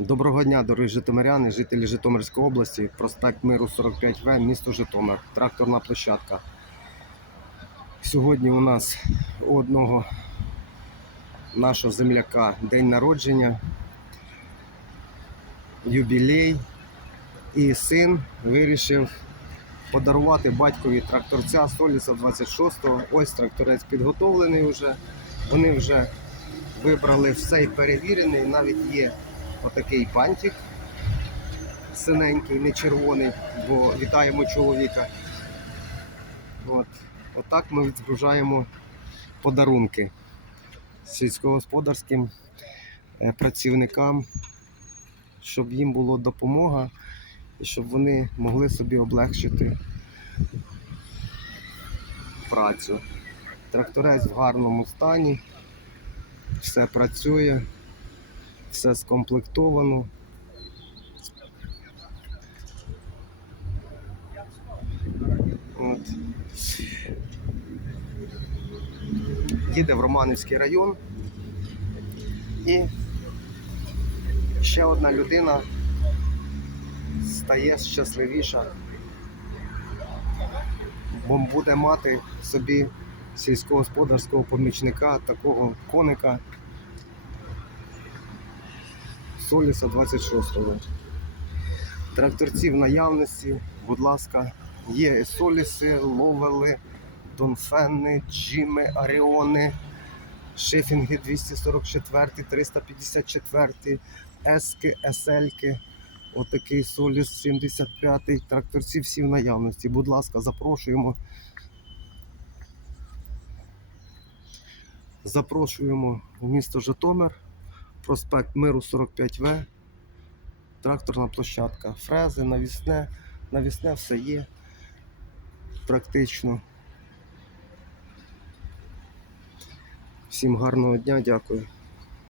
Доброго дня, дорогі житомиряни, жителі Житомирської області, проспект Миру 45В, місто Житомир, тракторна площадка. Сьогодні у нас одного нашого земляка день народження, юбілей, і син вирішив подарувати батькові тракторця Соліса 26-го. Ось тракторець підготовлений вже. Вони вже вибрали все і перевірений, навіть є отакий бантик синенький, не червоний, бо вітаємо чоловіка. От. Отак ми відгружаємо подарунки сільськогосподарським е, працівникам, щоб їм була допомога і щоб вони могли собі облегшити працю. Тракторець в гарному стані, все працює все скомплектовано. От. Їде в Романівський район. І ще одна людина стає щасливіша, бо буде мати собі сільськогосподарського помічника, такого коника. Соліса 26-го. Тракторці в наявності, будь ласка, є Соліси, Ловели, Донфени, Джіми, Аріони, Шефінги 244, 354, Ески, Есельки. Отакий Соліс 75. Тракторці всі в наявності. Будь ласка, запрошуємо. Запрошуємо в місто Житомир проспект Миру 45В, тракторна площадка, фрези, навісне, навісне все є практично. Всім гарного дня, дякую.